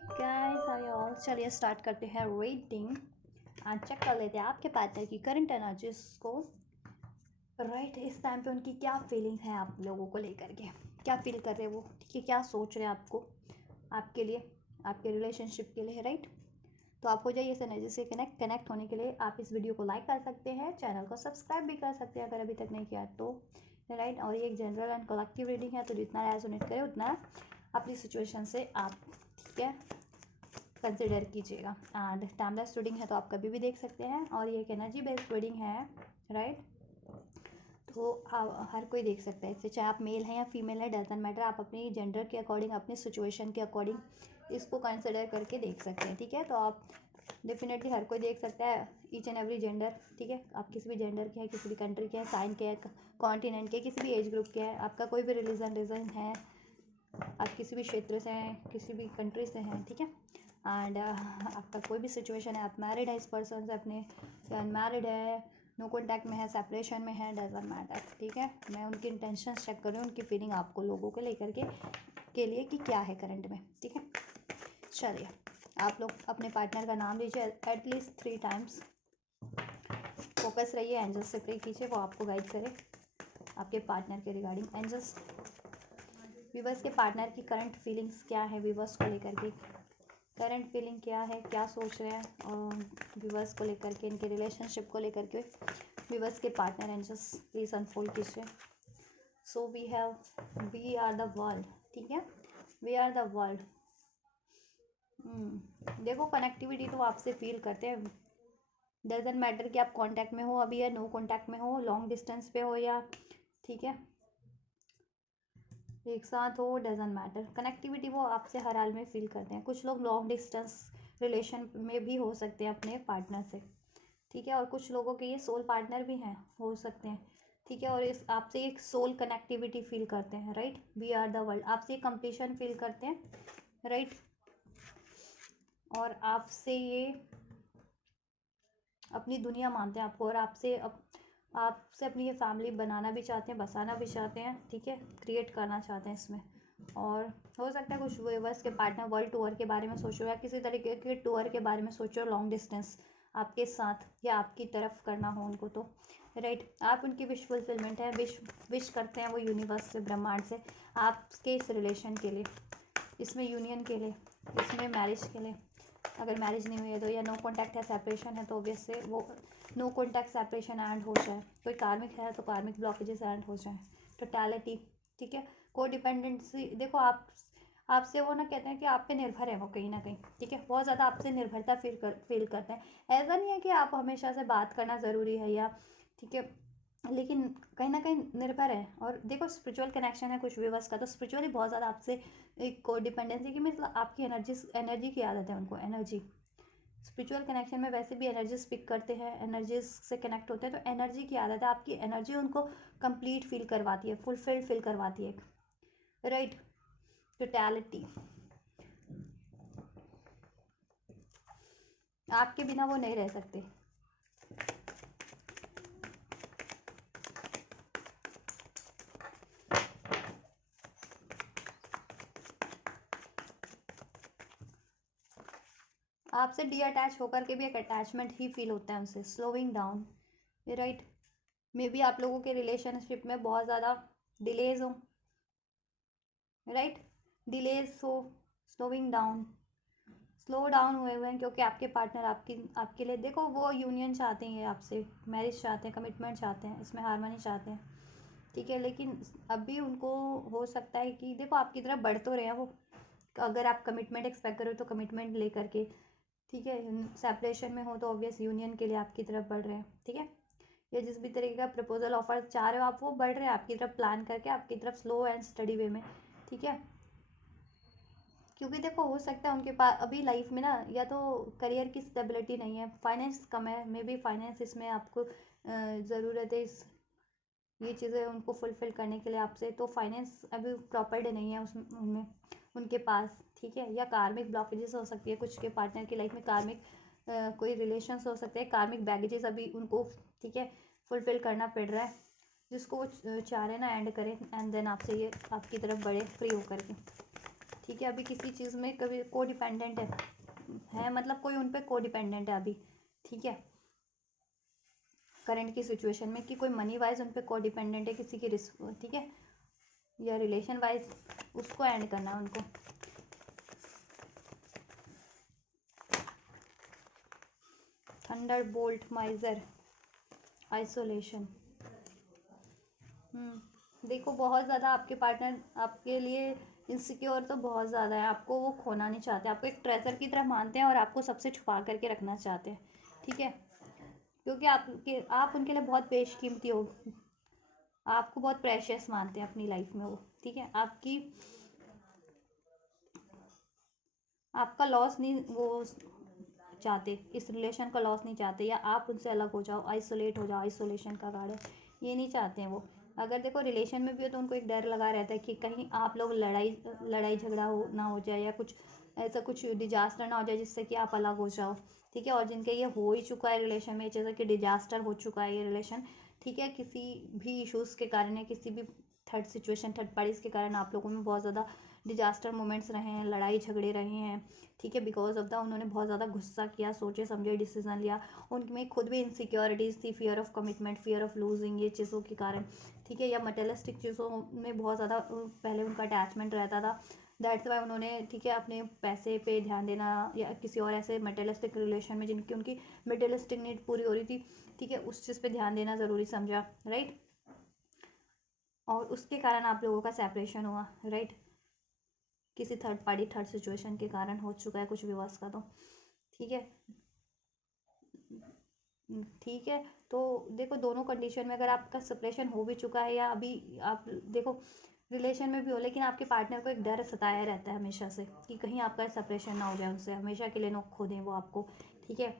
Guys how you all. चलिए start करते हैं रीडिंग एंड चेक कर लेते हैं आपके पार्टनर की करंट एनर्जीज को। राइट इस टाइम पे उनकी क्या फीलिंग है आप लोगों को लेकर के, क्या फील कर रहे हैं वो, ठीक है, क्या सोच रहे हैं आपको, आपके लिए, आपके रिलेशनशिप के लिए। राइट तो आप हो जाइए इस एनर्जी से कनेक्ट होने के लिए आप इस वीडियो को लाइक कर सकते हैं, चैनल को सब्सक्राइब भी कर सकते हैं अगर अभी तक नहीं किया तो। राइट और ये एक जनरल एंड कलेक्टिव रीडिंग है, तो जितना रेजोनेट करे उतना अपनी सिचुएशन से आप, ठीक है, कंसिडर कीजिएगा। एंड टाइमलेस रीडिंग है तो आप कभी भी देख सकते हैं, और ये एक एनर्जी बेस्ड रीडिंग है। राइट तो हर कोई देख सकता है इससे, चाहे आप मेल हैं या फीमेल है, डजंट मैटर। आप अपनी जेंडर के अकॉर्डिंग, अपनी सिचुएशन के अकॉर्डिंग इसको कंसिडर करके देख सकते हैं। ठीक है तो आप डेफिनेटली हर कोई देख सकता है, ईच एंड एवरी जेंडर। ठीक है आप किसी भी जेंडर के हैं, किसी भी कंट्री के हैं, साइन के हैं, कॉन्टिनेंट के, किसी भी एज ग्रुप के हैं, आपका कोई भी रीजन है, आप किसी भी क्षेत्र से हैं, किसी भी कंट्री से हैं। ठीक है एंड आपका कोई भी सिचुएशन है, आप मैरिड है इस पर्सन से, अपने अनमैरिड है, नो कॉन्टैक्ट में है, सेपरेशन में है, डजंट मैटर। ठीक है मैं उनकी इंटेंशन चेक कर रही हूँ, उनकी फीलिंग आपको लोगों को लेकर के लिए कि क्या है करंट में। ठीक है चलिए आप लोग अपने पार्टनर का नाम लीजिए एटलीस्ट 3 टाइम्स। फोकस रहिए, एंजल्स से प्रे कीजिए वो आपको गाइड करे आपके पार्टनर के रिगार्डिंग। एंजल्स व्यूवर्स के पार्टनर की करंट फीलिंग्स क्या है, व्यूवर्स को लेकर के करंट फीलिंग क्या है, क्या सोच रहे हैं और व्यूवर्स को लेकर के, इनके रिलेशनशिप को लेकर के व्यूवर्स के पार्टनर। एंजल्स प्लीज अनफोल्ड कीजिए। So we are the world. ठीक है वी आर द वर्ल्ड। देखो कनेक्टिविटी तो आपसे फील करते हैं, डजेंट मैटर कि आप कांटेक्ट में हो अभी या नो कांटेक्ट में हो, लॉन्ग डिस्टेंस पे हो या, ठीक है, एक साथ हो, डजेंट मैटर। कनेक्टिविटी वो आपसे हर हाल में फील करते हैं। कुछ लोग लॉन्ग डिस्टेंस रिलेशन में भी हो सकते हैं अपने पार्टनर से। ठीक है और कुछ लोगों के ये सोल पार्टनर भी हैं, हो सकते हैं। ठीक है और इस आपसे एक सोल कनेक्टिविटी फील करते हैं। Right we are the world, आपसे एक कंप्लीशन फील करते हैं। राइट और आपसे ये अपनी दुनिया मानते हैं आपको, और आपसे अपनी ये फैमिली बनाना भी चाहते हैं, बसाना भी चाहते हैं। ठीक है क्रिएट करना चाहते हैं इसमें। और हो सकता है कुछ व्यूअर्स के पार्टनर वर्ल्ड टूर के बारे में सोच रहे हो, या किसी तरीके के टूर के बारे में सोच रहे हो, लॉन्ग डिस्टेंस आपके साथ या आपकी तरफ करना हो उनको तो। राइट आप उनकी विश फुलफिलमेंट है, विश करते हैं वो यूनिवर्स से, ब्रह्मांड से, आपके इस रिलेशन के लिए, इसमें यूनियन के लिए, इसमें मैरिज के लिए। अगर मैरिज नहीं हुई है तो, या नो कॉन्टैक्ट है, सेपरेशन है, तो ऑब्वियस से वो नो कॉन्टैक्ट सेपरेशन एंड हो जाए। कोई कार्मिक है तो कार्मिक ब्लॉकेजेस एंड हो जाए। टोटैलिटी, ठीक है, को डिपेंडेंसी। देखो आपसे वो ना कहते हैं कि आप पे निर्भर है वो कहीं ना कहीं। ठीक है बहुत ज़्यादा आपसे निर्भरता फील करते हैं। ऐसा नहीं है कि आप हमेशा से बात करना ज़रूरी है या, ठीक है, लेकिन कहीं ना कहीं निर्भर है। और देखो स्पिरिचुअल कनेक्शन है कुछ व्यूवर्स का, तो स्पिरिचुअली बहुत ज़्यादा आपसे एक को डिपेंडेंसी की, मतलब आपकी एनर्जी की आदत है उनको। एनर्जी स्पिरिचुअल कनेक्शन में वैसे भी एनर्जी पिक करते हैं, एनर्जी से कनेक्ट होते हैं, तो एनर्जी की आदत है। आपकी एनर्जी उनको कंप्लीट फील करवाती है, फुलफिल्ड फील करवाती है। राइट टोटैलिटी, आपके बिना वो नहीं रह सकते। आपसे डी अटैच होकर के भी एक अटैचमेंट ही फील होता है उनसे। Slowing down, right may be आप लोगों के रिलेशनशिप में बहुत ज़्यादा डिलेज हो। राइट डिलेज हो, स्लोइंग डाउन, स्लो डाउन हुए हुए हैं, क्योंकि आपके पार्टनर आपके लिए, देखो वो यूनियन चाहते हैं आपसे, मैरिज चाहते हैं, कमिटमेंट चाहते हैं, इसमें हार्मनी चाहते हैं। ठीक है लेकिन अभी उनको हो सकता है कि, देखो आपकी तरफ बढ़ तो रहे हैं वो, अगर आप कमिटमेंट एक्सपेक्ट करो तो कमिटमेंट लेकर के। ठीक है सेपरेशन में हो तो ऑब्वियस यूनियन के लिए आपकी तरफ बढ़ रहे हैं। ठीक है या जिस भी तरीके का प्रपोजल ऑफर चाह रहे हो आप, वो बढ़ रहे हैं आपकी तरफ, प्लान करके आपकी तरफ, स्लो एंड स्टडी वे में। ठीक है क्योंकि देखो हो सकता है उनके पास अभी लाइफ में ना, या तो करियर की स्टेबिलिटी नहीं है, फाइनेंस कम है, मे बी फाइनेंस इसमें आपको ज़रूरत है, इस ये चीज़ें उनको फुलफ़िल करने के लिए आपसे, तो फाइनेंस अभी प्रॉपर्ड नहीं है उनमें, उनके पास। ठीक है या कार्मिक ब्लॉकेजेस हो सकती है कुछ के पार्टनर की लाइफ में, कार्मिक कोई रिलेशंस हो सकते हैं, कार्मिक बैगेजेस अभी उनको, ठीक है, फुलफ़िल करना पड़ रहा है, जिसको वो चाह रहे हैं ना एंड करें, एंड देन आपसे ये आपकी तरफ बढ़े फ्री होकर के। ठीक है, अभी किसी चीज़ में कभी को डिपेंडेंट है मतलब कोई उन पर को डिपेंडेंट है अभी, ठीक है, करंट की सिचुएशन में कि कोई मनी वाइज उन पर को डिपेंडेंट है किसी की रिस्क, ठीक है, या रिलेशन वाइज उसको एंड करना है उनको। Thunder bolt, माइजर, isolation. देखो बहुत ज़्यादा आपके पार्टनर आपके लिए इनसिक्योर तो बहुत ज़्यादा है, आपको वो खोना नहीं चाहते, आपको एक ट्रेजर की तरह मानते हैं और आपको सबसे छुपा करके रखना चाहते हैं, ठीक है, क्योंकि आप उनके लिए बहुत बेशकीमती हो, आपको बहुत प्रेशियस मानते हैं अपनी लाइफ में वो, ठीक है, आपका लॉस नहीं वो चाहते, इस रिलेशन का लॉस नहीं चाहते, या आप उनसे अलग हो जाओ, आइसोलेट हो जाओ, आइसोलेशन का कार्ड है, ये नहीं चाहते हैं वो। अगर देखो रिलेशन में भी हो तो उनको एक डर लगा रहता है कि कहीं आप लोग लड़ाई झगड़ा ना हो जाए, या कुछ ऐसा कुछ डिजास्टर ना हो जाए जिससे कि आप अलग हो जाओ, ठीक है, और जिनके ये हो ही चुका है रिलेशन में, जैसे कि डिजास्टर हो चुका है ये रिलेशन, ठीक है, किसी भी इशूज़ के कारण या किसी भी थर्ड पार्टीज के कारण आप लोगों में बहुत ज़्यादा डिजास्टर मोमेंट्स रहे हैं, लड़ाई झगड़े रहे हैं, ठीक है, बिकॉज ऑफ द उन्होंने बहुत ज़्यादा गुस्सा किया, सोचे समझे डिसीजन लिया, उनमें खुद भी इनसिक्योरिटीज़ थी, fear of commitment, fear of losing, ये चीज़ों के कारण, ठीक है, या मटेरियलिस्टिक चीज़ों में बहुत ज़्यादा पहले उनका अटैचमेंट रहता था, दैट्स वाई उन्होंने, ठीक है, अपने पैसे पे ध्यान देना या किसी और ऐसे मटेरियलिस्टिक रिलेशन में जिनकी उनकी मटेरियलिस्टिक नीड पूरी हो रही थी, ठीक है, उस चीज़ पे ध्यान देना ज़रूरी समझा, राइट, और उसके कारण आप लोगों का सेपरेशन हुआ, राइट, किसी थर्ड सिचुएशन के कारण हो चुका है कुछ विवाद का, तो ठीक है, ठीक है, तो देखो दोनों कंडीशन में अगर आपका सेपरेशन हो भी चुका है या अभी आप देखो रिलेशन में भी हो, लेकिन आपके पार्टनर को एक डर सताया रहता है हमेशा से कि कहीं आपका सेपरेशन ना हो जाए उनसे, हमेशा के लिए नो खो दें वो आपको, ठीक है,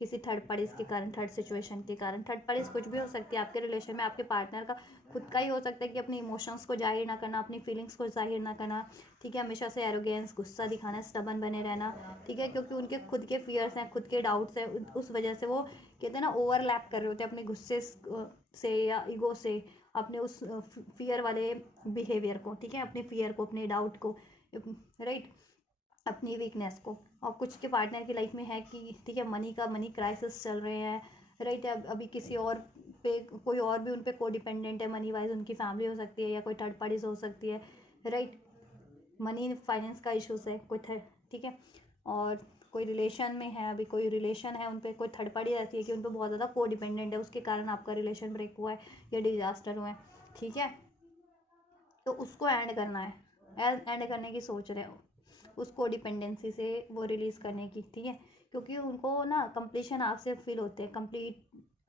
किसी थर्ड पार्टीज के कारण, थर्ड सिचुएशन के कारण, थर्ड पार्टीज कुछ भी हो सकती है आपके रिलेशन में, आपके पार्टनर का खुद का ही हो सकता है कि अपने इमोशंस को जाहिर ना करना, अपनी फीलिंग्स को जाहिर ना करना, ठीक है, हमेशा से एरोगेंस, गुस्सा दिखाना, स्टबन बने रहना, ठीक है, क्योंकि उनके खुद के फियर्स हैं, खुद के डाउट्स हैं, उस वजह से वो कहते हैं ना ओवरलैप कर रहे होते हैं अपने गुस्से से या ईगो से, अपने उस फियर वाले बिहेवियर को, ठीक है, अपने फियर को, अपने डाउट को, राइट, अपनी वीकनेस को, और कुछ के पार्टनर की लाइफ में है कि ठीक है मनी क्राइसिस चल रहे हैं, राइट, अभी किसी और पे कोई और भी उन पे को डिपेंडेंट है मनी वाइज, उनकी फैमिली हो सकती है या कोई थर्ड पार्टीज हो सकती है, राइट, मनी फाइनेंस का इशूज़ है कोई थर्ड, ठीक है, और कोई रिलेशन में है, अभी कोई रिलेशन है उन पर कोई थर्ड पार्टी रहती है कि उन पर बहुत ज़्यादा को डिपेंडेंट है, उसके कारण आपका रिलेशन ब्रेक हुआ है या डिजास्टर हुआ है, ठीक है, तो उसको एंड करना है, एंड करने की सोच रहे हो, उसको डिपेंडेंसी से वो रिलीज़ करने की, ठीक है, क्योंकि उनको ना कंप्लीशन आपसे फील होते हैं,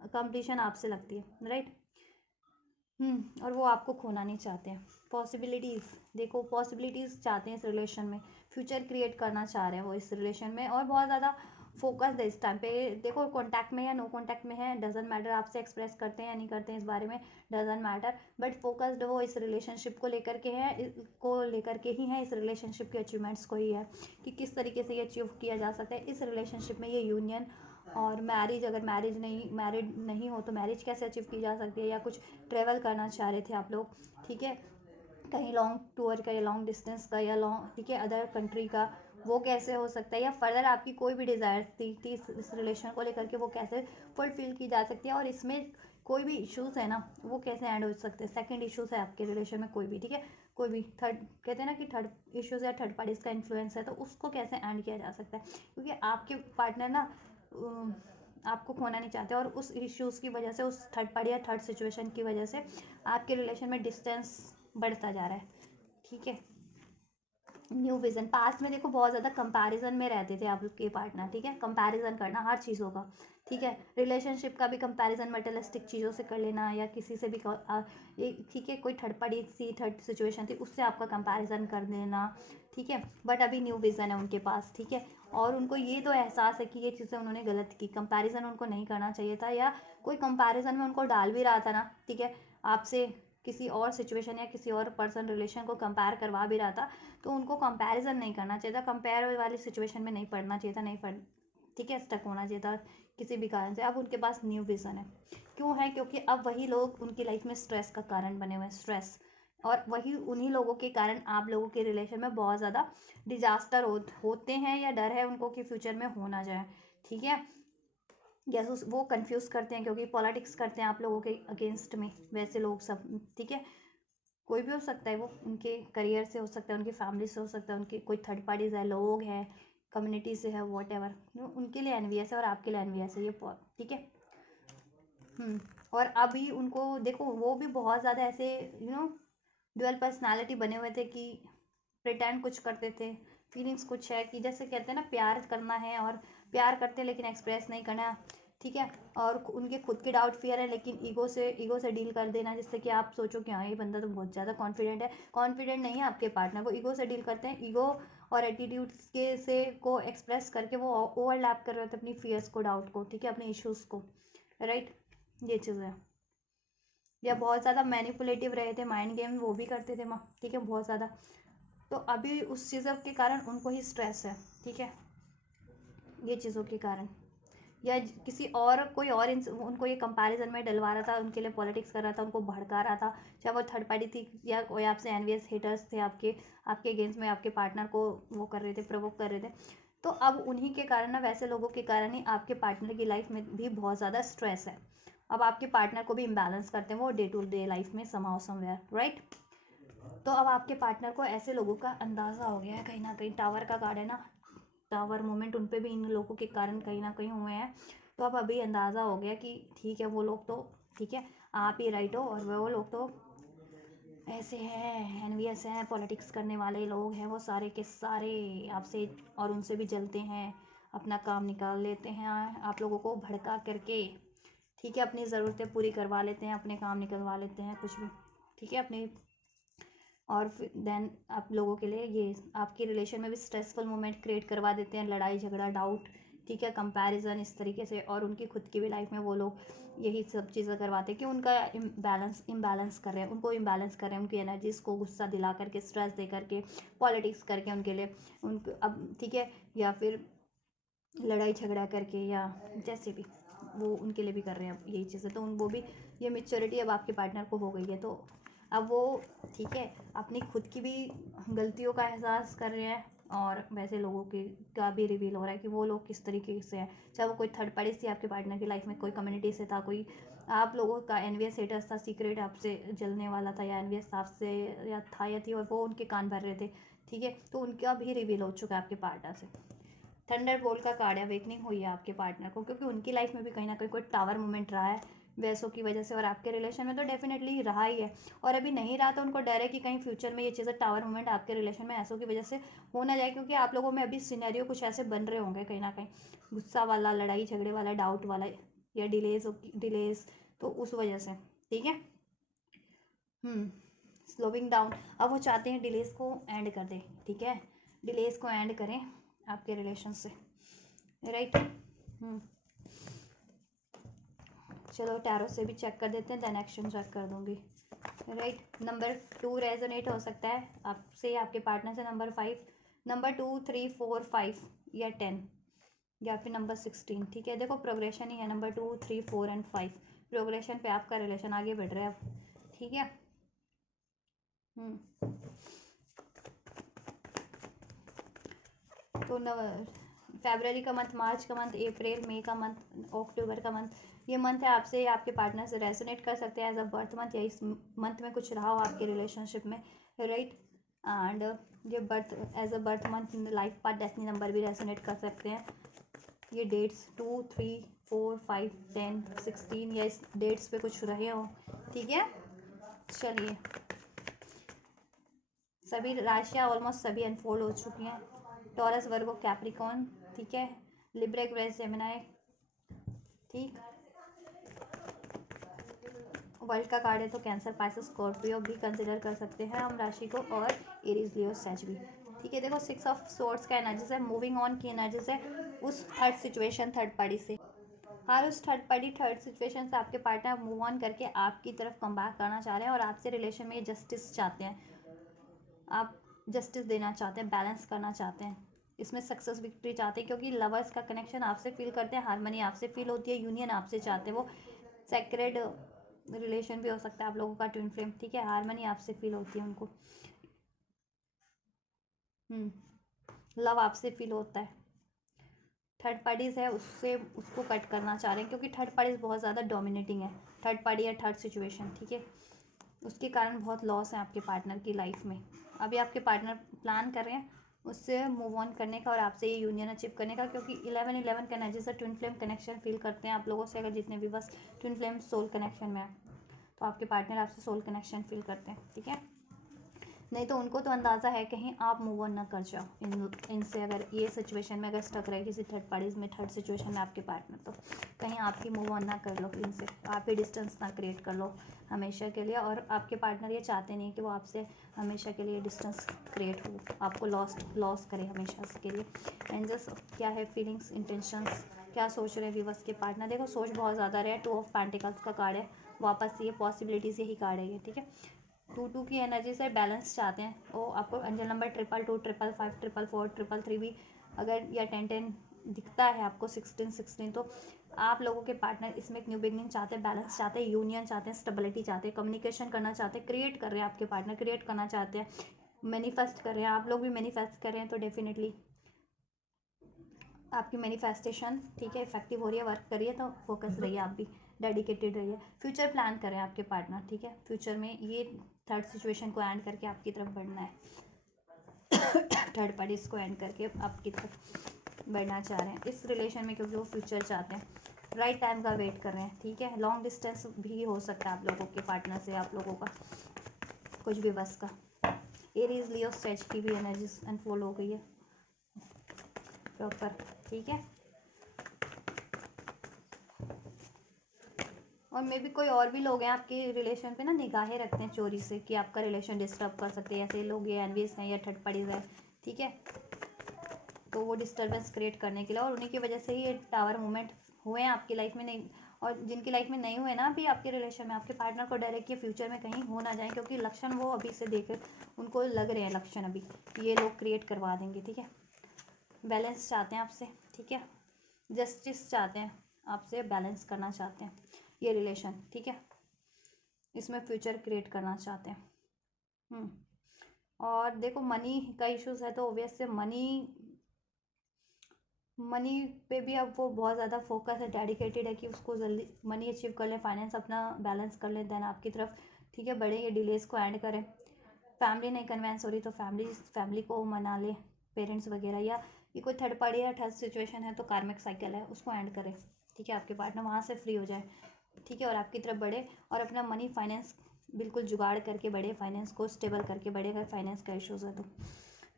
कंप्लीशन आपसे लगती है, राइट, और वो आपको खोना नहीं चाहते हैं, पॉसिबिलिटीज़, देखो पॉसिबिलिटीज़ चाहते हैं इस रिलेशन में, फ्यूचर क्रिएट करना चाह रहे हैं वो इस रिलेशन में, और बहुत ज़्यादा फोकस है इस टाइम पे, देखो कांटेक्ट में या नो कांटेक्ट में है डजेंट मैटर, आपसे एक्सप्रेस करते हैं या नहीं करते हैं इस बारे में डजेंट मैटर, बट फोकस्ड वो इस रिलेशनशिप को लेकर के है, को लेकर के ही है, इस रिलेशनशिप के अचीवमेंट्स को ही है कि किस तरीके से ये अचीव किया जा सकता है इस रिलेशनशिप में, ये यूनियन, और मैरिज, अगर मैरिड नहीं हो तो मैरिज कैसे अचीव की जा सकती है, या कुछ ट्रेवल करना चाह रहे थे आप लोग, ठीक है, कहीं लॉन्ग टूर का या लॉन्ग डिस्टेंस का या लॉन्ग, ठीक है, अदर कंट्री का, वो कैसे हो सकता है, या फर्दर आपकी कोई भी डिज़ायर थी इस रिलेशन को लेकर के वो कैसे फुलफिल की जा सकती है, और इसमें कोई भी इश्यूज़ है ना वो कैसे एंड हो सकते हैं, सेकंड इश्यूज़ है आपके रिलेशन में कोई भी, ठीक है, कोई भी थर्ड, कहते हैं ना कि थर्ड इश्यूज़ या थर्ड पार्टीज़ का इन्फ्लुएंस है, तो उसको कैसे एंड किया जा सकता है, क्योंकि आपके पार्टनर ना आपको खोना नहीं चाहते, और उस इश्यूज़ की वजह से, उस थर्ड पार्टी या थर्ड सिचुएशन की वजह से आपके रिलेशन में डिस्टेंस बढ़ता जा रहा है, ठीक है, न्यू विजन, पास्ट में देखो बहुत ज़्यादा कंपैरिजन में रहते थे आप लोग के पार्टनर, ठीक है, कंपैरिजन करना हर चीज़ों का, ठीक है, रिलेशनशिप का भी कंपैरिजन मटेरियलिस्टिक चीज़ों से कर लेना, या किसी से भी ठीक है, कोई थर्ड पार्टी सी थर्ड सिचुएशन थी उससे आपका कंपैरिजन कर देना, ठीक है, बट अभी न्यू विजन है उनके पास, ठीक है, और उनको ये तो एहसास है कि ये चीज़ें उन्होंने गलत की, कंपैरिजन उनको नहीं करना चाहिए था, या कोई कंपैरिजन में उनको डाल भी रहा था ना, ठीक है, आपसे किसी और सिचुएशन या किसी और पर्सन रिलेशन को कंपेयर करवा भी रहा था, तो उनको कंपैरिजन नहीं करना चाहिए था, कंपेयर वाली सिचुएशन में नहीं पड़ना चाहिए था, नहीं पढ़, ठीक है, स्टक होना चाहिए था किसी भी कारण से। अब उनके पास न्यू विज़न है, क्यों है, क्योंकि अब वही लोग उनकी लाइफ में स्ट्रेस का कारण बने हुए हैं, स्ट्रेस, और वही उन्हीं लोगों के कारण आप लोगों के रिलेशन में बहुत ज़्यादा डिजास्टर होते हैं, या डर है उनको कि फ्यूचर में हो ना जाए। ठीक है, या वो कंफ्यूज करते हैं क्योंकि पॉलिटिक्स करते हैं आप लोगों के अगेंस्ट में, वैसे लोग सब। ठीक है, कोई भी हो सकता है, वो उनके करियर से हो सकता है, उनकी फैमिली से हो सकता है, उनके कोई थर्ड पार्टीज है, लोग हैं, कम्युनिटी से है, वॉट एवर, उनके लिए एनवीएस है और आपके लिए एनवीएस है ये। ठीक है। और अभी उनको देखो, वो भी बहुत ज़्यादा ऐसे ड्यूअल पर्सनालिटी बने हुए थे कि प्रिटेंड कुछ करते थे, फीलिंग्स कुछ है कि जैसे कहते हैं ना प्यार करना है और प्यार करते हैं लेकिन एक्सप्रेस नहीं करना। ठीक है, और उनके खुद के डाउट फियर है लेकिन ईगो से डील कर देना, जिससे कि आप सोचो कि हाँ ये बंदा तो बहुत ज़्यादा कॉन्फिडेंट है। कॉन्फिडेंट नहीं है आपके पार्टनर, वो ईगो से डील करते हैं। ईगो और एटीट्यूड के से को एक्सप्रेस करके वो ओवरलैप कर रहे थे अपनी फियर्स को, डाउट को। ठीक है, अपने इश्यूज़ को। राइट, ये चीज़ है। या बहुत ज़्यादा मैनिपुलेटिव रहे थे, माइंड गेम वो भी करते थे। ठीक है, बहुत ज़्यादा। तो अभी उस चीज़ों के कारण उनको ही स्ट्रेस है। ठीक है, ये चीज़ों के कारण, या किसी और कोई और उनको ये कंपैरिजन में डलवा रहा था, उनके लिए पॉलिटिक्स कर रहा था, उनको भड़का रहा था, चाहे वो थर्ड पार्टी थी या कोई आपसे एनवीएस हेटर्स थे आपके आपके अगेंस्ट में, आपके पार्टनर को वो कर रहे थे, प्रवोक कर रहे थे। तो अब उन्हीं के कारण ना, वैसे लोगों के कारण ही आपके पार्टनर की लाइफ में भी बहुत ज़्यादा स्ट्रेस है। अब आपके पार्टनर को भी इम्बैलेंस करते हैं वो डे टू डे लाइफ में, समाउ समवेयर। राइट, तो अब आपके पार्टनर को ऐसे लोगों का अंदाज़ा हो गया है, कहीं ना कहीं टावर का कार्ड है ना, टावर मोमेंट उन पे भी इन लोगों के कारण कहीं ना कहीं हुए हैं। तो अब अभी अंदाज़ा हो गया कि ठीक है, वो लोग तो ठीक है, आप ही राइट हो, और वो लोग तो ऐसे हैं, एनवीएस हैं, पॉलिटिक्स करने वाले लोग हैं, वो सारे के सारे आपसे और उनसे भी जलते हैं, अपना काम निकाल लेते हैं आप लोगों को भड़का करके। ठीक है, अपनी ज़रूरतें पूरी करवा लेते हैं, अपने काम निकलवा लेते हैं, कुछ भी। ठीक है, अपने, और फिर देन आप लोगों के लिए ये आपके रिलेशन में भी स्ट्रेसफुल मोमेंट क्रिएट करवा देते हैं, लड़ाई झगड़ा, डाउट। ठीक है, कंपैरिजन, इस तरीके से। और उनकी खुद की भी लाइफ में वो लोग यही सब चीज़ें करवाते हैं कि उनका इम्बैलेंस कर रहे हैं, उनको इम्बैलेंस कर रहे हैं, उनकी एनर्जीज को गुस्सा दिला करके, स्ट्रेस दे करके, पॉलिटिक्स करके उनके लिए, उनको अब ठीक है, या फिर लड़ाई झगड़ा करके, या जैसे भी वो उनके लिए भी कर रहे हैं अब यही चीज़ें। तो उन वो भी ये मेच्योरिटी अब आपके पार्टनर को हो गई है, तो अब वो ठीक है, अपनी खुद की भी गलतियों का एहसास कर रहे हैं, और वैसे लोगों के का भी रिवील हो रहा है कि वो लोग किस तरीके से हैं। चाहे वो कोई थर्ड पार्टी थी आपके पार्टनर की लाइफ में, कोई कम्युनिटी से था, कोई आप लोगों का एनवीएस हेटर्स था, सीक्रेट आपसे जलने वाला था, या एनवीएस आपसे या था या थी, और वो उनके कान भर रहे थे। ठीक है, तो उनका भी रिवील हो चुका है आपके पार्टनर से। थंडर बोल्ट का कार्ड है, अवेकनिंग हुई है आपके पार्टनर को, क्योंकि उनकी लाइफ में भी कहीं ना कहीं कोई टावर मोमेंट रहा है वैसों की वजह से, और आपके रिलेशन में तो डेफिनेटली रहा ही है। और अभी नहीं रहा तो उनको डर है कि कहीं फ्यूचर में ये चीज़ें, टावर मोमेंट आपके रिलेशन में ऐसों की वजह से हो ना जाए, क्योंकि आप लोगों में अभी सिनेरियो कुछ ऐसे बन रहे होंगे कहीं ना कहीं, गुस्सा वाला, लड़ाई झगड़े वाला, डाउट वाला, या डिलेज, तो उस वजह से। ठीक है, स्लोइंग डाउन। अब वो चाहते हैं डिलेज को एंड कर दें। ठीक है, डिलेज को एंड करें आपके रिलेशन से। राइट, चलो टैरो से भी चेक कर देते हैं, देन एक्शन चेक कर दूंगी। राइट, नंबर 2 रेजोनेट हो सकता है आपसे, आपके पार्टनर से। नंबर 5, नंबर 2, 3, 4, 5 या 10, या फिर नंबर 16। ठीक है, देखो प्रोग्रेशन ही है, नंबर 2, 3, 4 एंड 5, प्रोग्रेशन पे आपका रिलेशन आगे बढ़ रहा है अब। ठीक है, तो फरवरी का मंथ, मार्च का मंथ, अप्रैल, मई का मंथ, अक्टूबर का मंथ, ये मंथ है आपसे आपके पार्टनर से रेजोनेट कर सकते हैं एज अ बर्थ मंथ, या इस मंथ में कुछ रहा हो आपके रिलेशनशिप में। राइट, एंड ये birth as a birth month, life part, destiny number भी रेजोनेट कर सकते हैं। ये डेट्स 2, 3, 4, 5, 10, 16, या इस डेट्स पे कुछ रहे हो। ठीक है, चलिए, सभी राशियाँ ऑलमोस्ट सभी अनफोल्ड हो चुकी हैं। टॉरस, वर्गो, कैप्रिकॉन। ठीक है, लिब्रा, एक्वेरियस, जेमिनी। ठीक, वर्ल्ड का कार्ड है तो कैंसर, पाइसेस, स्कॉर्पियो भी कंसिडर कर सकते हैं हम राशि को, और एरीज, लियो, सैज भी। ठीक है, देखो 6 ऑफ सोर्ड्स का एनर्जीज है, मूविंग ऑन की एनर्जीज है उस थर्ड सिचुएशन, थर्ड पार्टी से। हर उस थर्ड पार्टी, थर्ड सिचुएशन से आपके पार्टनर मूव ऑन करके आपकी तरफ कम बैक करना चाह रहे हैं, और आपसे रिलेशन में जस्टिस चाहते हैं, आप जस्टिस देना चाहते हैं, बैलेंस करना चाहते हैं, इसमें सक्सेस विक्ट्री चाहते हैं, क्योंकि लवर्स का कनेक्शन आपसे फील करते हैं, हारमनी आपसे फील होती है, यूनियन आपसे चाहते हैं वो, सेक्रेड रिलेशन भी हो सकता है आप लोगों का, ट्विन फ्लेम, ठीक है। हारमनी आपसे फील होती है उनको, लव आपसे फील होता है। थर्ड पार्टीज़ है उससे उसको कट करना चाह रहे हैं, क्योंकि थर्ड पार्टीज़ बहुत ज़्यादा डोमिनेटिंग है, थर्ड पार्टी या थर्ड सिचुएशन, ठीक है। उसके कारण बहुत लॉस है आपके पार्टनर की लाइफ में। अभी आपके पार्टनर प्लान कर रहे हैं उससे मूव ऑन करने का और आपसे ये यूनियन अचीव करने का, क्योंकि 11-11 का एनर्जी से ट्विन फ्लेम कनेक्शन फील करते हैं आप लोगों से। अगर जितने भी बस ट्विन फ्लेम सोल कनेक्शन में है तो आपके पार्टनर आपसे सोल कनेक्शन फील करते हैं, ठीक है। नहीं तो उनको तो अंदाज़ा है कहीं आप मूव ऑन ना कर जाओ इनसे। अगर ये सिचुएशन में अगर स्टक रहे किसी थर्ड पार्टीज़ में, थर्ड सिचुएशन में आपके पार्टनर, तो कहीं आप ही मूव ऑन ना कर लो इनसे, आप ही डिस्टेंस ना क्रिएट कर लो हमेशा के लिए। और आपके पार्टनर ये चाहते नहीं कि वो आपसे हमेशा के लिए डिस्टेंस क्रिएट हो, आपको लॉस करे हमेशा के लिए। एंजल्स क्या है फीलिंग्स, इंटेंशंस, क्या सोच रहे हैं व्यूअर्स के पार्टनर। देखो सोच बहुत ज़्यादा रहे, 2 ऑफ पेंटिकल्स का कार्ड है, वापस ये पॉसिबिलिटीज़ यही कार्ड है ये, ठीक है। 2-2 की एनर्जी से बैलेंस चाहते हैं वो। आपको एंजल नंबर 222, 555, 444, 333 भी अगर या 10-10 दिखता है आपको, 16-16, तो आप लोगों के पार्टनर इसमें एक न्यू बिगनिंग चाहते हैं, बैलेंस चाहते हैं, यूनियन चाहते हैं, स्टेबिलिटी चाहते हैं, कम्युनिकेशन करना चाहते हैं, क्रिएट कर रहे हैं आपके पार्टनर, क्रिएट करना चाहते हैं, मैनिफेस्ट कर रहे हैं, आप लोग भी मैनिफेस्ट कर रहे हैं। तो डेफिनेटली आपकी मैनिफेस्टेशन, ठीक है, इफेक्टिव हो रही है, वर्क कर रही है, तो फोकस रहिए आप भी, डेडिकेटेड रहिए। फ्यूचर प्लान करें आपके पार्टनर, ठीक है। फ्यूचर में ये थर्ड सिचुएशन को एंड करके आपकी तरफ बढ़ना है, थर्ड पार्टीज को एंड करके आपकी तरफ बढ़ना चाह रहे हैं इस रिलेशन में, क्योंकि वो फ्यूचर चाहते हैं, राइट टाइम का वेट कर रहे हैं, ठीक है। लॉन्ग डिस्टेंस भी हो सकता है आप लोगों के पार्टनर से, आप लोगों का कुछ भी बस का। एरीज लियो स्टेज की भी एनर्जीज अनफोल्ड हो गई है प्रॉपर, ठीक है। और मे भी कोई और भी लोग हैं आपके रिलेशन पे ना निगाहें रखते हैं चोरी से, कि आपका रिलेशन डिस्टर्ब कर सकते हैं, ऐसे लोग ये एनवियस हैं या थर्ड पार्टीज है, ठीक है। तो वो डिस्टर्बेंस क्रिएट करने के लिए, और उन्हीं की वजह से ही ये टावर मूवमेंट हुए हैं आपकी लाइफ में। नहीं, और जिनकी लाइफ में नहीं हुए ना अभी आपके रिलेशन में, आपके पार्टनर को डर है कि फ्यूचर में कहीं हो ना जाए, क्योंकि लक्षण वो अभी से देख उनको लग रहे हैं लक्षण अभी, ये लोग क्रिएट करवा देंगे, ठीक है। बैलेंस चाहते हैं आपसे, ठीक है। जस्टिस चाहते हैं आपसे, बैलेंस करना चाहते हैं ये रिलेशन, ठीक है। इसमें फ्यूचर क्रिएट करना चाहते हैं। और देखो मनी का इश्यूज है, तो ओबियस से मनी पे भी अब वो बहुत ज़्यादा फोकस है, डेडिकेटेड है कि उसको जल्दी मनी अचीव कर लें, फाइनेंस अपना बैलेंस कर लें, देन आपकी तरफ, ठीक है, बड़े ये डिलेस को ऐड करें। फैमिली नहीं कन्वेंस हो रही तो फैमिली को मना ले, पेरेंट्स वगैरह, या ये कोई थर्ड पार्टी या थर्ड सिचुएशन है तो कार्मिक साइकिल है उसको एंड करें, ठीक है। आपके पार्टनर वहाँ से फ्री हो जाए, ठीक है, और आपकी तरफ बढ़े, और अपना मनी फाइनेंस बिल्कुल जुगाड़ करके बढ़े, फाइनेंस को स्टेबल करके बढ़े अगर फाइनेंस का इशूज़ है तो,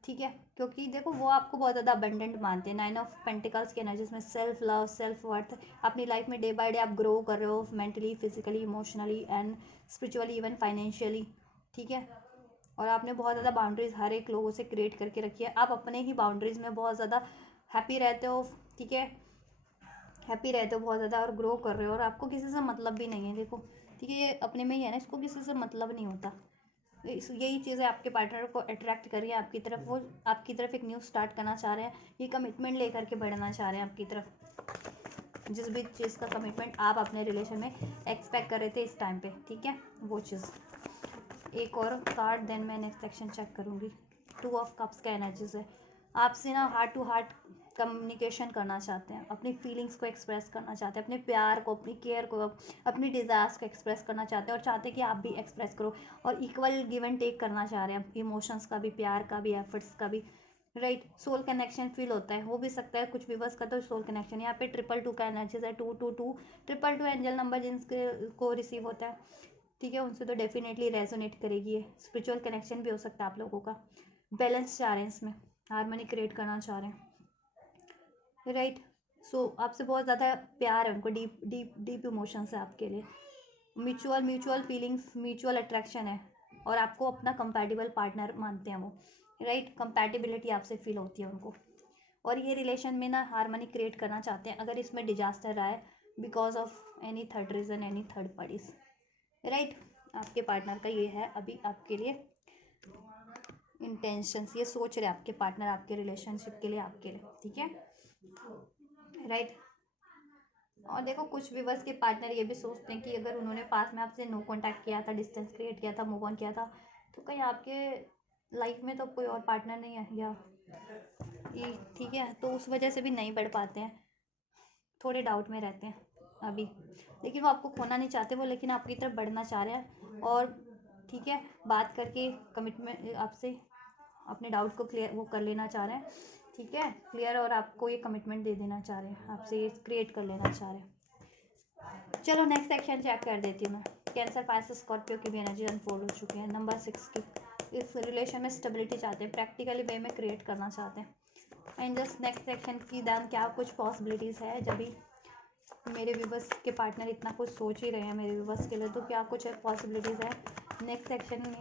ठीक है। क्योंकि देखो वो आपको बहुत ज़्यादा अबंडेंट मानते हैं। 9 ऑफ पेंटिकल्स की एनर्जीज में सेल्फ लव, सेल्फ वर्थ, अपनी लाइफ में डे बाय डे आप ग्रो कर रहे हो, mentally, physically, emotionally and spiritually, even financially, ठीक है। और आपने बहुत ज़्यादा बाउंड्रीज हर एक लोगों से क्रिएट करके रखी है, आप अपने ही बाउंड्रीज में बहुत ज़्यादा हैप्पी रहते हो, ठीक है, हैप्पी रहते हो बहुत ज़्यादा, और ग्रो कर रहे हो, और आपको किसी से मतलब भी नहीं है, देखो, ठीक है। ये अपने में ही है ना, इसको किसी से मतलब नहीं होता। यही चीज़ें आपके पार्टनर को अट्रैक्ट करिए आपकी तरफ, वो आपकी तरफ एक न्यू स्टार्ट करना चाह रहे हैं, ये कमिटमेंट लेकर के बढ़ना चाह रहे हैं आपकी तरफ, जिस भी चीज़ का कमिटमेंट आप अपने रिलेशन में एक्सपेक्ट कर रहे थे इस टाइम पे, ठीक है, वो चीज़। एक और कार्ड देन मैं नेक्स्ट सेक्शन चेक करूँगी। 2 ऑफ कप्स का एनर्जीज है, आपसे ना हार्ट टू हार्ट कम्युनिकेशन करना चाहते हैं, अपनी फीलिंग्स को एक्सप्रेस करना चाहते हैं, अपने प्यार को, अपनी केयर को, अपनी डिज़ायर्स को एक्सप्रेस करना चाहते हैं, और चाहते हैं कि आप भी एक्सप्रेस करो, और इक्वल गिव एंड टेक करना चाह रहे हैं, इमोशंस का भी, प्यार का भी, एफर्ट्स का भी, राइट। सोल कनेक्शन फील होता है, हो भी सकता है कुछ व्यूअर्स का तो सोल कनेक्शन। यहाँ पे 222 का एनर्जीज है, 222, 222 एंजल नंबर जिनके को रिसीव होता है, ठीक है, उनसे तो डेफिनेटली रेजोनेट करेगी ये। स्पिरिचुअल कनेक्शन भी हो सकता है आप लोगों का, बैलेंस चाह रहे हैं इसमें, हारमोनी क्रिएट करना चाह रहे हैं, राइट। सो आपसे बहुत ज़्यादा प्यार है उनको, डीप डीप डीप इमोशंस है आपके लिए, म्यूचुअल फीलिंग्स, म्यूचुअल अट्रैक्शन है, और आपको अपना कंपैटिबल पार्टनर मानते हैं वो, राइट। कंपैटिबिलिटी आपसे फील होती है उनको, और ये रिलेशन में ना हारमोनी क्रिएट करना चाहते हैं अगर इसमें डिजास्टर रहा है because of any third reason, any third parties, right. आपके पार्टनर का ये है अभी आपके लिए इंटेंशंस, ये सोच रहे आपके पार्टनर आपके रिलेशनशिप के लिए, आपके लिए, ठीक है, राइट। और देखो कुछ व्यूवर्स के पार्टनर ये भी सोचते हैं कि अगर उन्होंने पास में आपसे नो कांटेक्ट किया था, डिस्टेंस क्रिएट किया था, मूव ऑन किया था, तो कहीं आपके लाइफ में तो कोई और पार्टनर नहीं है या ये, ठीक है, तो उस वजह से भी नहीं बढ़ पाते हैं, थोड़े डाउट में रहते हैं अभी। लेकिन वो आपको खोना नहीं चाहते वो, लेकिन आपकी तरफ बढ़ना चाह रहे हैं और ठीक है, बात करके कमिटमेंट आपसे अपने डाउट को क्लियर वो कर लेना चाह रहे हैं, ठीक है, क्लियर, और आपको ये कमिटमेंट दे देना चाह रहे हैं, आपसे ये क्रिएट कर लेना चाह रहे हैं। चलो नेक्स्ट सेक्शन चेक कर देती हूँ मैं। कैंसर, पाइसेस, स्कॉर्पियो की भी एनर्जी अनफोल्ड हो चुकी है। नंबर 6 की इस रिलेशन में स्टेबिलिटी चाहते हैं, प्रैक्टिकली वे में क्रिएट करना चाहते हैं। एंड जस्ट नेक्स्ट सेक्शन की दान क्या कुछ पॉसिबिलिटीज़ है, जब भी मेरे व्यूवर्स के पार्टनर इतना कुछ सोच ही रहे हैं मेरे व्यूवर्स के लिए, तो क्या कुछ पॉसिबिलिटीज़ है नेक्स्ट सेक्शन में,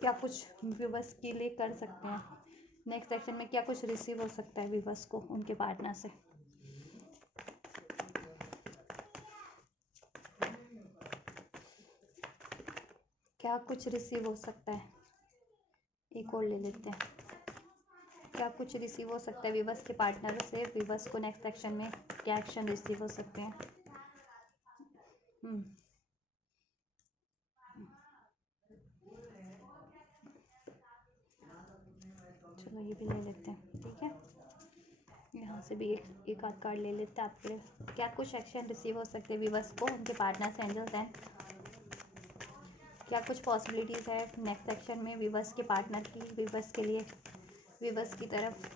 क्या कुछ व्यूवर्स के लिए कर सकते हैं नेक्स्ट सेक्शन में, क्या कुछ रिसीव हो सकता है व्यूवर्स को उनके पार्टनर से। क्या कुछ रिसीव हो सकता है, एक और ले लेते हैं। क्या कुछ रिसीव हो सकता है व्यूवर्स के पार्टनर से, व्यूवर्स को नेक्स्ट सेक्शन में क्या एक्शन रिसीव हो सकते हैं। चलो ये भी ले लेते हैं, ठीक है, यहाँ से भी एक आध कार्ड ले लेते हैं आपके लिए। क्या कुछ एक्शन रिसीव हो सकते हैं व्यूवर्स को उनके पार्टनर से, एंजल्स एंड क्या कुछ पॉसिबिलिटीज़ है नेक्स्ट सेक्शन में व्यूवर्स के पार्टनर की, व्यूवर्स के लिए, व्यूवर्स की तरफ।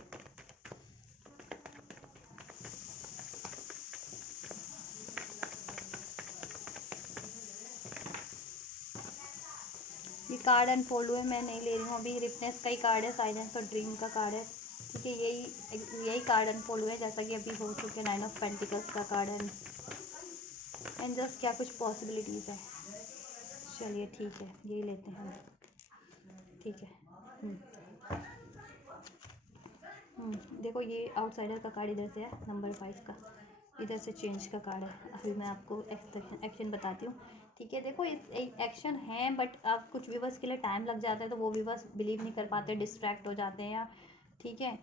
ये कार्ड अनफोल्ड हुए, मैं नहीं ले रही हूँ अभी, रिपनेस का ही कार्ड है, साइलेंस और ड्रीम का कार्ड है, ठीक है, यही कार्ड अनफोल्ड हुए हैं जैसा कि अभी हो चुके। 9 ऑफ पेंटिकल्स का कार्ड है। एंड जस्ट क्या कुछ पॉसिबिलिटीज़ है, चलिए ठीक है यही लेते हैं हम, ठीक है। देखो ये आउटसाइडर का कार्ड इधर से है, नंबर 5 का, इधर से चेंज का कार्ड है। अभी मैं आपको एक्शन बताती हूँ, ठीक है। देखो एक्शन है, बट आप कुछ व्यूवर्स के लिए टाइम लग जाता है, तो वो व्यूवर्स बिलीव नहीं कर पाते, डिस्ट्रैक्ट हो जाते हैं, या ठीक है।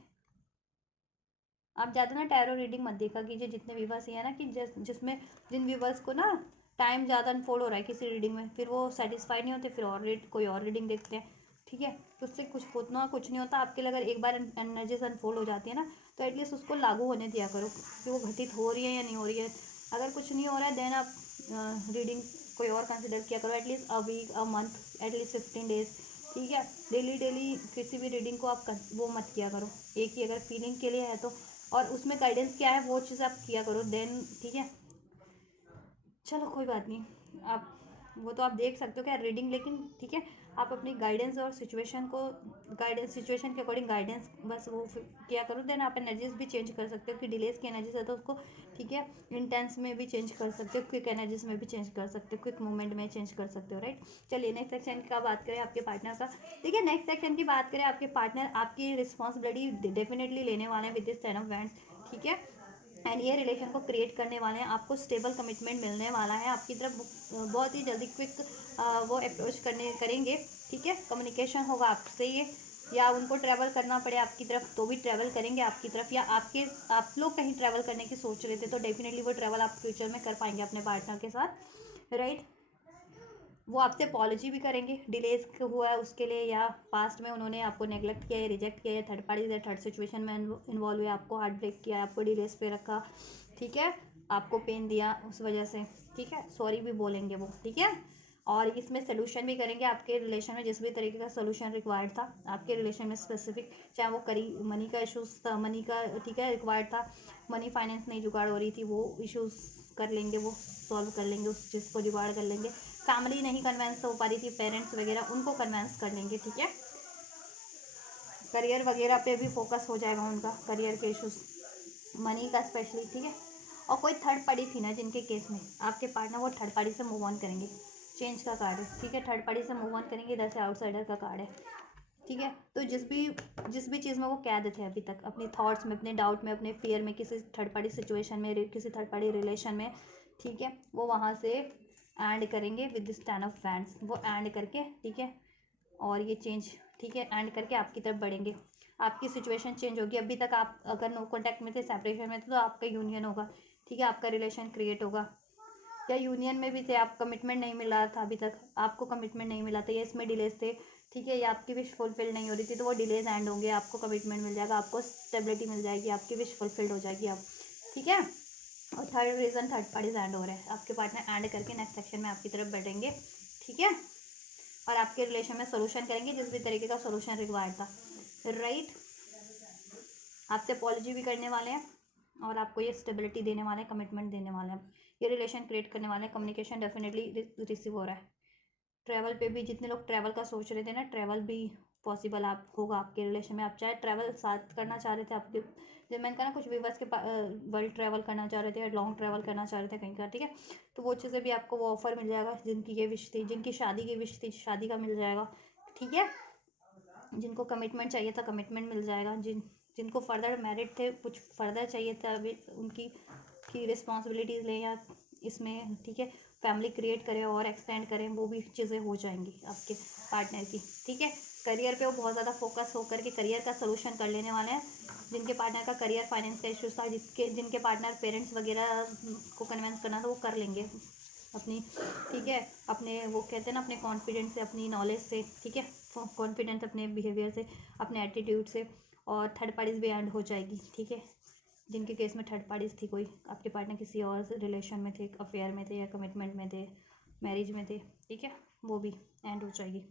आप ज़्यादा ना टैरो रीडिंग मत देखा कीजिए, जितने व्यूवर्स ही है ना, कि जिसमें जिन व्यूवर्स को ना टाइम ज़्यादा अनफोल्ड हो रहा है किसी रीडिंग में, फिर वो सेटिस्फाई नहीं होते, फिर और कोई और रीडिंग देखते हैं, ठीक है। तो उससे कुछ नहीं होता आपके लिए। अगर एक बार एनर्जीज अनफोल्ड हो जाती है ना, तो एटलीस्ट उसको लागू होने दिया करो कि वो घटित हो रही है या नहीं हो रही है। अगर कुछ नहीं हो रहा है, देन आप रीडिंग कोई और कंसिडर किया करो, at least a week, a month, at least 15 days, ठीक है। डेली डेली किसी भी रीडिंग को आप वो मत किया करो, एक ही अगर फीलिंग के लिए है तो, और उसमें गाइडेंस क्या है वो चीज़ आप किया करो, देन ठीक है। चलो कोई बात नहीं, आप वो तो आप देख सकते हो क्या रीडिंग, लेकिन ठीक है, आप अपनी गाइडेंस और सिचुएशन को, गाइडेंस सिचुएशन के अकॉर्डिंग गाइडेंस बस वो किया करो। देन आप एनर्जीज भी चेंज कर सकते हो कि डिलेज की एनर्जीज है तो उसको, ठीक है, इंटेंस में भी चेंज कर सकते हो, क्विक एनर्जीज में भी चेंज कर सकते हो, क्विक मूवमेंट में चेंज कर सकते हो, राइट। चलिए नेक्स्ट सेक्शन का बात करें आपके पार्टनर का, ठीक है। नेक्स्ट सेक्शन की बात करें, आपके पार्टनर आपकी रिस्पॉन्सिबिलिटी डेफिनेटली लेने वाले हैं विद दिस 10 ऑफ वैंड्स, ठीक है। एंड ये रिलेशन को क्रिएट करने वाले हैं, आपको स्टेबल कमिटमेंट मिलने वाला है आपकी तरफ, बहुत ही जल्दी क्विक वो अप्रोच करेंगे, ठीक है। कम्युनिकेशन होगा आपसे ये, या उनको ट्रैवल करना पड़े आपकी तरफ तो भी ट्रैवल करेंगे आपकी तरफ, या आप लोग कहीं ट्रैवल करने की सोच रहे थे तो डेफिनेटली वो ट्रैवल आप फ्यूचर में कर पाएंगे अपने पार्टनर के साथ, राइट। वो आपसे अपॉलॉजी भी करेंगे डिलेज हुआ है उसके लिए, या पास्ट में उन्होंने आपको नेगलेक्ट किया, या रिजेक्ट किया, या थर्ड पार्टी या थर्ड सिचुएशन में इन्वॉल्व हुए, आपको हार्ट ब्रेक किया, आपको डिलेज पे रखा, ठीक है, आपको पेन दिया उस वजह से, ठीक है, सॉरी भी बोलेंगे वो, ठीक है। और इसमें सोल्यूशन भी करेंगे आपके रिलेशन में, जिस भी तरीके का सोल्यूशन रिक्वायर्ड था आपके रिलेशन में स्पेसिफिक, चाहे वो मनी का इशूज़ था, मनी का, ठीक है, रिक्वायर्ड था, मनी फाइनेंस नहीं जुगाड़ हो रही थी, वो इश्यूज़ कर लेंगे, वो सॉल्व कर लेंगे, उस चीज़ को जुगाड़ कर लेंगे। फैमिली नहीं कन्वेंस हो पा रही थी, पेरेंट्स वगैरह, उनको कन्वेंस कर लेंगे, ठीक है। करियर वगैरह पे भी फोकस हो जाएगा उनका, करियर के इशूज़, मनी का स्पेशली, ठीक है। और कोई थर्ड पार्टी थी ना जिनके केस में आपके पार्टनर, वो थर्ड पार्टी से मूव ऑन करेंगे, चेंज का कार्ड है, ठीक है, थर्ड पार्टी से मूव ऑन करेंगे, इधर से आउटसाइडर का कार्ड है, ठीक है। तो जिस भी चीज़ में वो कैद थे अभी तक, अपने थॉट्स में, अपने डाउट में, अपने फियर में, किसी थर्ड पार्टी सिचुएशन में, किसी थर्ड पार्टी रिलेशन में, ठीक है, वो वहाँ से एंड करेंगे विद दिस 10 ऑफ वैंड्स, वो एंड करके, ठीक है, और ये चेंज, ठीक है, एंड करके आपकी तरफ बढ़ेंगे, आपकी सिचुएशन चेंज होगी। अभी तक आप अगर नो कॉन्टैक्ट में थे, सेपरेशन में थे, तो आपका यूनियन होगा, ठीक है, आपका रिलेशन क्रिएट होगा। या यूनियन में भी थे, आप कमिटमेंट नहीं मिला था अभी तक, आपको कमिटमेंट नहीं मिला था, या इसमें डिलेज थे, ठीक है, या आपकी विश फुलफिल नहीं हो रही थी, तो वो डिलेज एंड होंगे, आपको कमिटमेंट मिल जाएगा, आपको स्टेबिलिटी मिल जाएगी, आपकी विश फुलफिल्ड हो जाएगी अब, ठीक है। और third reason, third parties and हो रहे हैं, आपके पार्टनर एंड करके नेक्स्ट सेक्शन में आपकी तरफ बढ़ेंगे, ठीक है, और आपके रिलेशन में सोल्यूशन करेंगे जिस भी तरीके का सोल्यूशन रिक्वायर्ड था, राइट। आपसे अपॉलॉजी भी करने वाले हैं और आपको ये स्टेबिलिटी देने वाले हैं, कमिटमेंट देने वाले हैं, ये रिलेशन क्रिएट करने वाले हैं, कम्युनिकेशन डेफिनेटली रिसीव हो रहा है। ट्रैवल पे भी जितने लोग ट्रैवल का सोच रहे थे ना, ट्रैवल भी पॉसिबल आप होगा आपके रिलेशन में। आप चाहे ट्रैवल साथ करना चाह रहे थे, आपके जब मैंने कहा ना कुछ व्यूवर्स के वर्ल्ड ट्रैवल करना चाह रहे थे या लॉन्ग ट्रैवल करना चाह रहे थे कहीं का, ठीक है, तो वो चीज़ें भी आपको वो ऑफर मिल जाएगा। जिनकी ये विश थी, जिनकी शादी की विश थी, शादी का मिल जाएगा, ठीक है। जिनको कमिटमेंट चाहिए था, कमिटमेंट मिल जाएगा। जिनको फर्दर मैरिड थे, कुछ फर्दर चाहिए था, अभी उनकी रिस्पॉन्सिबिलिटीज़ लें या इसमें, ठीक है, फैमिली क्रिएट करें और एक्सटेंड करें, वो भी चीज़ें हो जाएंगी आपके पार्टनर की, ठीक है। करियर पे वो बहुत ज़्यादा फोकस होकर के करियर का सोल्यूशन कर लेने वाले हैं। जिनके पार्टनर का करियर फाइनेंस का इशूज़ था, जिनके पार्टनर पेरेंट्स वगैरह को कन्विंस करना था, वो कर लेंगे अपनी, ठीक है, अपने वो कहते हैं ना, अपने कॉन्फिडेंस से, अपनी नॉलेज से, ठीक है, कॉन्फिडेंस अपने बिहेवियर से, अपने एटीट्यूड से। और थर्ड पार्टीज भी एंड हो जाएगी, ठीक है। जिनके केस में थर्ड पार्टीज थी, कोई आपके पार्टनर किसी और रिलेशन में थे, अफेयर में थे या कमिटमेंट में थे, मैरिज में थे, ठीक है, वो भी एंड हो जाएगी।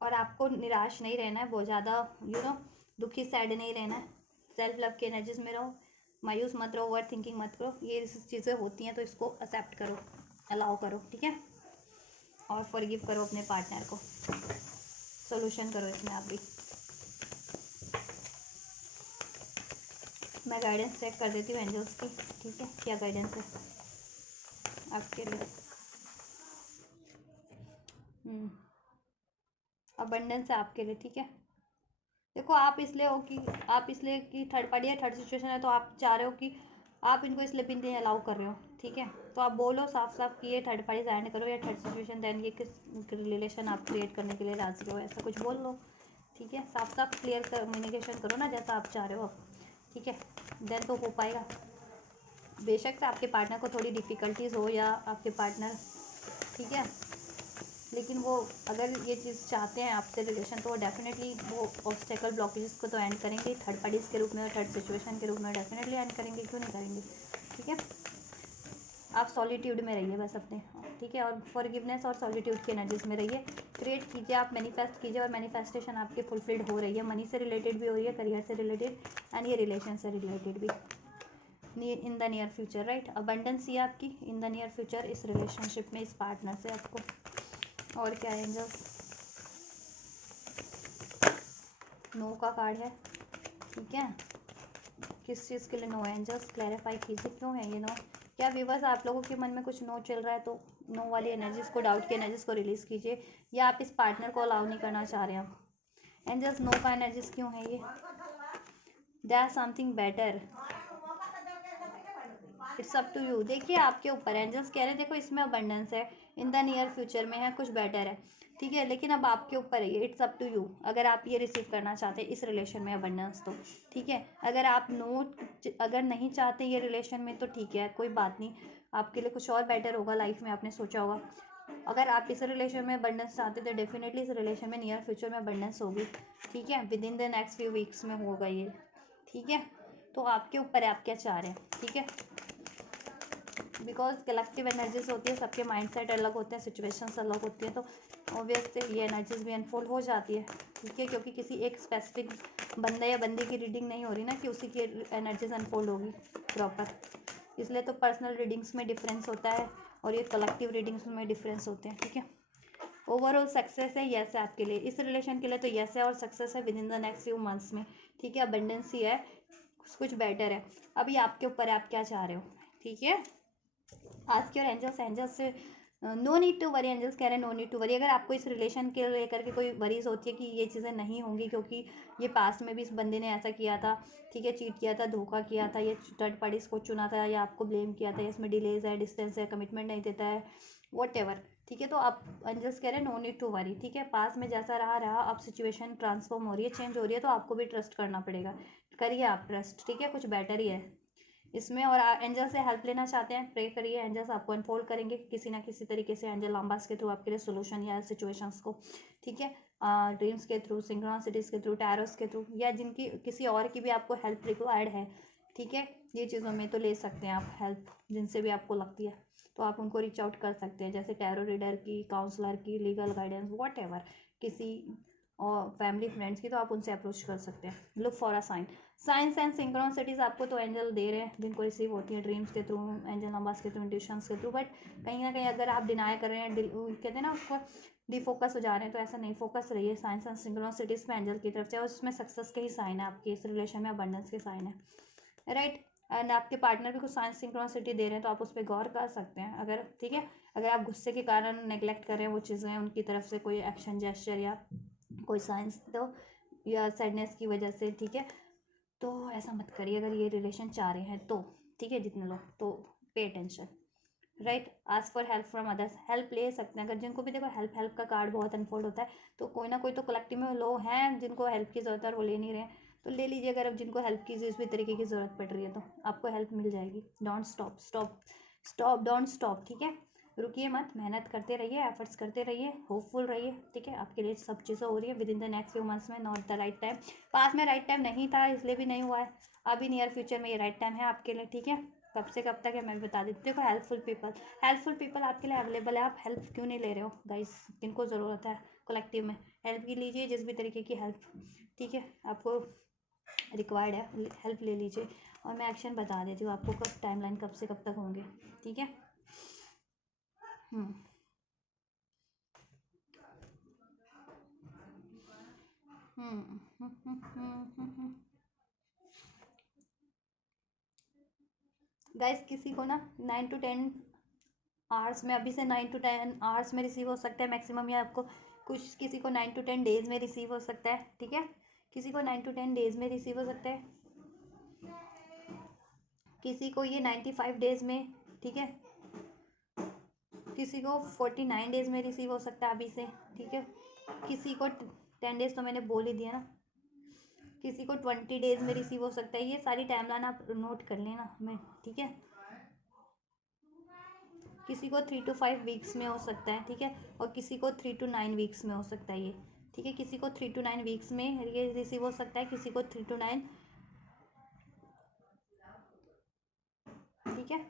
और आपको निराश नहीं रहना है, बहुत ज़्यादा दुखी सैड नहीं रहना है। सेल्फ लव के एनर्जीज में रहो, मायूस मत रहो, ओवर थिंकिंग मत करो। ये चीज़ें होती हैं तो इसको एक्सेप्ट करो, अलाउ करो, ठीक है, और फॉरगिव करो अपने पार्टनर को, सोल्यूशन करो इसमें आप भी। मैं गाइडेंस चेक कर देती हूँ एंजल्स की, ठीक है, क्या गाइडेंस है आपके लिए। अबंडेंस है आपके लिए, ठीक है। देखो, आप इसलिए कि थर्ड पार्टी या थर्ड सिचुएशन है, तो आप चाह रहे हो कि आप इनको इसलिए भी नहीं अलाउ कर रहे हो, ठीक है। तो आप बोलो साफ साफ कि ये थर्ड पार्टी एंड करो या थर्ड सिचुएशन, देन ये किस रिलेशन आप क्रिएट करने के लिए राजी हो, ऐसा कुछ बोल लो, ठीक है। साफ साफ क्लियर कम्युनिकेशन करो ना, जैसा आप चाह रहे हो, ठीक है, देन तो हो पाएगा। बेशक से आपके पार्टनर को थोड़ी डिफ़िकल्टीज़ हो या आपके पार्टनर, ठीक है, लेकिन वो अगर ये चीज़ चाहते हैं आपसे रिलेशन, तो वो डेफिनेटली वो ऑब्स्टेकल ब्लॉकेजेस को तो एंड करेंगे, थर्ड पार्टीज़ के रूप में और थर्ड सिचुएशन के रूप में डेफिनेटली एंड करेंगे, क्यों नहीं करेंगे, ठीक है। आप सॉलिट्यूड में रहिए बस अपने, ठीक है, और फॉरगिवनेस और सॉलिट्यूड की एनर्जीज में रहिए, क्रिएट कीजिए, आप मैनिफेस्ट कीजिए, और मैनिफेस्टेशन आपकी फुलफिल्ड हो रही है, मनी से रिलेटेड भी हो रही है, करियर से रिलेटेड एंड ये रिलेशन से रिलेटेड भी, in the near future, right. Abundance ये आपकी इन द नियर फ्यूचर इस रिलेशनशिप में, इस पार्टनर से आपको। और क्या है एंजल्स, नो का कार्ड है, ठीक है। किस चीज़ के लिए नो है एंजल्स, क्लैरिफाई कीजिए क्यों है ये नो। क्या व्यूवर्स आप लोगों के मन में कुछ नो चल रहा है, तो नो वाली एनर्जीज को, डाउट की एनर्जीज को रिलीज़ कीजिए, या आप इस पार्टनर को अलाउ नहीं करना चाह रहे हैं। एंजल्स नो का एनर्जीज क्यों है ये, there something better, it's up to you. देखिए आपके ऊपर एंजल्स कह रहे हैं, देखो इसमें अबंडेंस है, इन द नियर फ्यूचर में है, कुछ बेटर है, ठीक है, लेकिन अब आपके ऊपर है ये, इट्स अप टू यू। अगर आप ये रिसीव करना चाहते हैं इस रिलेशन में अबंडेंस, तो ठीक है। अगर आप अगर नहीं चाहते ये रिलेशन में, तो ठीक है, कोई बात नहीं, आपके लिए कुछ और बेटर होगा लाइफ में, आपने सोचा होगा। अगर आप इस रिलेशन में अबंडेंस चाहते तो डेफिनेटली इस रिलेशन में नियर फ्यूचर में अबंडेंस होगी, ठीक है, with in the next few weeks में होगा ये, ठीक है। तो आपके ऊपर है, आप क्या चाह रहे हैं, ठीक है। बिकॉज कलेक्टिव एनर्जीज होती है, सबके माइंडसेट अलग होते हैं, सिचुएशंस अलग होती हैं, तो ऑब्वियसली ये एनर्जीज भी अनफोल्ड हो जाती है, ठीक है, क्योंकि किसी एक स्पेसिफिक बंदा या बंदी की रीडिंग नहीं हो रही ना कि उसी की एनर्जीज अनफोल्ड होगी प्रॉपर, इसलिए तो पर्सनल रीडिंग्स में डिफरेंस होता है और ये कलेक्टिव रीडिंग्स में डिफरेंस होते हैं, ठीक है। ओवरऑल सक्सेस है, यस है आपके लिए, इस रिलेशन के लिए तो यस है, और सक्सेस है with in the next few months में, ठीक है। अबंडेंस ही है, कुछ बेटर है, अभी आपके ऊपर है, आप क्या चाह रहे हो, ठीक है। आस्क योर एंजल्स से no need to worry, angels कह रहे हैं नो नीड टू वरी। अगर आपको इस रिलेशन के लेकर के कोई वरीज होती है कि ये चीज़ें नहीं होंगी, क्योंकि ये पास्ट में भी इस बंदे ने ऐसा किया था, ठीक है, चीट किया था, धोखा किया था, ये थर्ड पार्टीज को चुना था, या आपको ब्लेम किया था, इसमें डिलेज है, डिस्टेंस है, कमिटमेंट नहीं देता है, वॉट एवर, ठीक है। तो आप एंजल्स कह रहे हैं नो नीड टू वरी, ठीक है। पास में जैसा रहा अब सिचुएशन ट्रांसफॉर्म हो रही है, चेंज हो रही है, तो आपको भी ट्रस्ट करना पड़ेगा। करिए आप ट्रस्ट, ठीक है, कुछ बेटर ही है इसमें। और एंजल से हेल्प लेना चाहते हैं, प्रे करिए, एंजल्स आपको अनफोल्ड करेंगे किसी ना किसी तरीके से, एंजल नंबर्स के थ्रू आपके लिए सोल्यूशन या सिचुएशंस को, ठीक है, ड्रीम्स के थ्रू, सिंक्रोनिसिटीज के थ्रू, टैरोस के थ्रू, या जिनकी किसी और की भी आपको हेल्प रिक्वायर्ड है, ठीक है, ये चीज़ों में तो ले सकते हैं आप हेल्प, जिनसे भी आपको लगती है तो आप उनको रीच आउट कर सकते हैं, जैसे टैरो रीडर की, काउंसलर की, लीगल गाइडेंस, वॉट एवर, किसी और फैमिली फ्रेंड्स की, तो आप उनसे अप्रोच कर सकते हैं। Look for a sign, signs and synchronicities आपको तो एंजल दे रहे हैं, जिनको रिसीव होती है ड्रीम्स के थ्रू, एंजल नंबर्स के थ्रू, इंट्यूशंस के थ्रू, बट कहीं ना कहीं अगर आप डिनाई कर रहे हैं, कहते हैं ना उसको, डिफोकस हो जा रहे हैं, तो ऐसा नहीं, फोकस रहिए साइंस एंड सिंक्रोनिसिटीज में एंजल की तरफ से, और उसमें सक्सेस के ही साइन है, आपके इस रिलेशन में अबंडेंस के साइन है, राइट। एंड आपके पार्टनर भी कुछ साइंस सिंक्रोनिसिटी दे रहे हैं, तो आप उस पर गौर कर सकते हैं अगर, ठीक है। अगर आप गुस्से के कारण नेग्लेक्ट कर रहे हैं वो चीज़ें, उनकी तरफ से कोई एक्शन जेस्चर या कोई साइंस, तो या सैडनेस की वजह से, ठीक है, तो ऐसा मत करिए अगर ये रिलेशन चाह रहे हैं तो, ठीक है, जितने लोग, तो pay attention, right. Ask for help from others, help ले सकते हैं अगर, जिनको भी देखो हेल्प, हेल्प का कार्ड बहुत अनफोल्ड होता है, तो कोई ना कोई तो कलेक्टिव में लोग हैं जिनको हेल्प की ज़रूरत है और वो ले नहीं रहे हैं, तो ले लीजिए। अगर अब जिनको हेल्प की जिस भी तरीके की ज़रूरत पड़ रही है तो आपको हेल्प मिल जाएगी। Don't stop, stop stop, don't stop, ठीक है, रुकिए मत, मेहनत करते रहिए, एफर्ट्स करते रहिए, होपफुल रहिए, ठीक है, आपके लिए सब चीज़ें हो रही है with in the next few months में, नॉट द राइट टाइम। पास में राइट टाइम नहीं था इसलिए भी नहीं हुआ है, अभी नियर फ्यूचर में ये राइट टाइम है आपके लिए, ठीक है। कब से कब तक है मैं भी बता देती हूँ। देखो हेल्पफुल पीपल आपके लिए अवेलेबल है, आप हेल्प क्यों नहीं ले रहे हो गाइस, किनको ज़रूरत है कलेक्टिव में, हेल्प की लीजिए, जिस भी तरीके की हेल्प, ठीक है, आपको रिक्वायर्ड है, हेल्प ले लीजिए। और मैं एक्शन बता देती हूँ आपको कब, टाइमलाइन कब से कब तक होंगे, ठीक है। हम्म गाइस किसी को ना 9 to 10 आवर्स में, अभी से 9 to 10 आवर्स में रिसीव हो सकता है मैक्सिमम, या आपको कुछ, किसी को 9 to 10 डेज में रिसीव हो सकता है, ठीक है, किसी को 9 to 10 डेज में रिसीव हो सकता है, किसी को ये 95 डेज में, ठीक है, किसी को 49 डेज में रिसीव हो सकता है अभी से, ठीक है, किसी को 10 डेज तो मैंने बोल ही दिया ना, किसी को 20 डेज में रिसीव हो सकता है। ये सारी टाइमलाइन आप नोट कर लेना हमें, ठीक है। किसी को 3 to 5 वीक्स में हो सकता है, ठीक है, और किसी को 3 to 9 वीक्स में हो सकता है ये, ठीक है, किसी को 3 to 9 वीक्स में ये रिसीव हो सकता है, किसी को 3 to 9, ठीक है,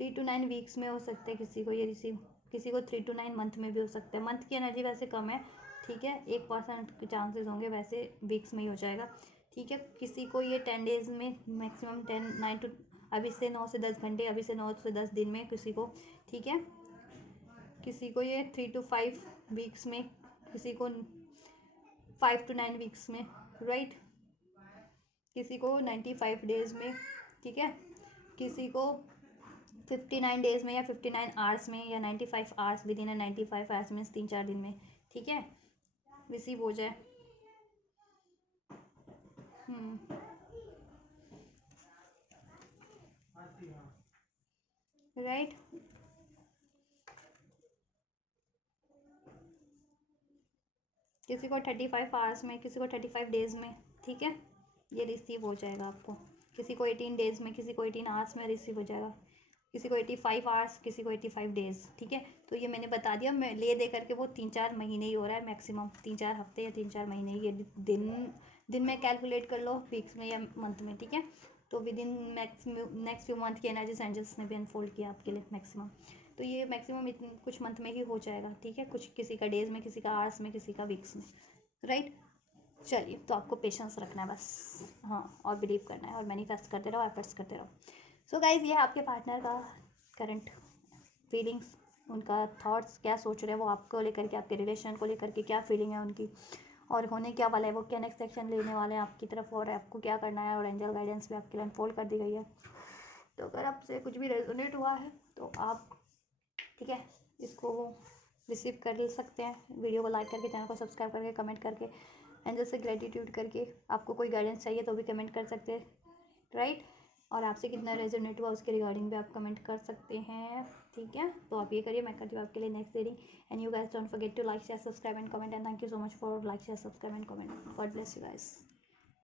3 to 9 वीक्स में हो सकते हैं किसी को ये रिसीव, किसी को 3 to 9 मंथ में भी हो सकता है। मंथ की एनर्जी वैसे कम है, ठीक है, 1% के चांसेस होंगे, वैसे वीक्स में ही हो जाएगा, ठीक है। किसी को ये 10 डेज में मैक्सिमम 10 9 to, अभी से 9 से 10 घंटे, अभी से 9 से 10 दिन में किसी को, ठीक है, किसी को ये 3 to 5 वीक्स में, किसी को 5 to 9 वीक्स में, राइट, किसी को 95 डेज में, ठीक है, किसी को 59 डेज में, या 59 आवर्स में, या 95 आवर्स, विद इन 95 आवर्स में, 3 4 दिन में, ठीक है, रिसीव हो जाए। राइट, किसी को 35 आवर्स में, किसी को 35 डेज में, ठीक है, ये रिसीव हो जाएगा आपको। किसी को 18 डेज में, किसी को 18 आवर्स में रिसीव हो जाएगा, किसी को 85 आवर्स, किसी को 85 डेज, ठीक है। तो ये मैंने बता दिया, मैं ले दे करके वो 3 4 महीने ही हो रहा है मैक्सिमम, 3 4 हफ्ते या 3 4 महीने, ये दिन में कैलकुलेट कर लो, वीक्स में या मंथ में, ठीक है। तो with in next few month की एनर्जी एंजल्स ने भी अनफोल्ड किया आपके लिए मैक्सिमम, तो ये मैक्सिमम इतने कुछ मंथ में ही हो जाएगा, ठीक है, कुछ किसी का डेज में, किसी का आवर्स में, किसी का वीक्स में, राइट। चलिए, तो आपको पेशेंस रखना है बस, हाँ, और बिलीव करना है, और मैनिफेस्ट करते रहो, एफर्ट्स करते रहो। सो गाइज, ये आपके पार्टनर का करंट फीलिंग्स, उनका थॉट्स, क्या सोच रहे हैं वो आपको लेकर के, आपके रिलेशन को लेकर के क्या फीलिंग है उनकी, और होने क्या वाला है, वो क्या नेक्स्ट एक्शन लेने वाले हैं आपकी तरफ, और आपको क्या करना है, और एंजल गाइडेंस भी आपके लिए अनफोल्ड कर दी गई है। तो अगर आपसे कुछ भी रेजोनेट हुआ है तो आप, ठीक है, इसको रिसीव कर सकते हैं, वीडियो को लाइक करके, चैनल को सब्सक्राइब करके, कमेंट करके, एंजल से ग्रेटिट्यूड करके, आपको कोई गाइडेंस चाहिए तो भी कमेंट कर सकते हैं, राइट। और आपसे कितना रेजोनेट हुआ उसके रिगार्डिंग भी आप कमेंट कर सकते हैं, ठीक है, तो आप ये करिए, मैं करती हूँ आपके लिए next reading. And you guys don't forget to like share subscribe and comment, and thank you so much for like share subscribe and comment. God bless you guys.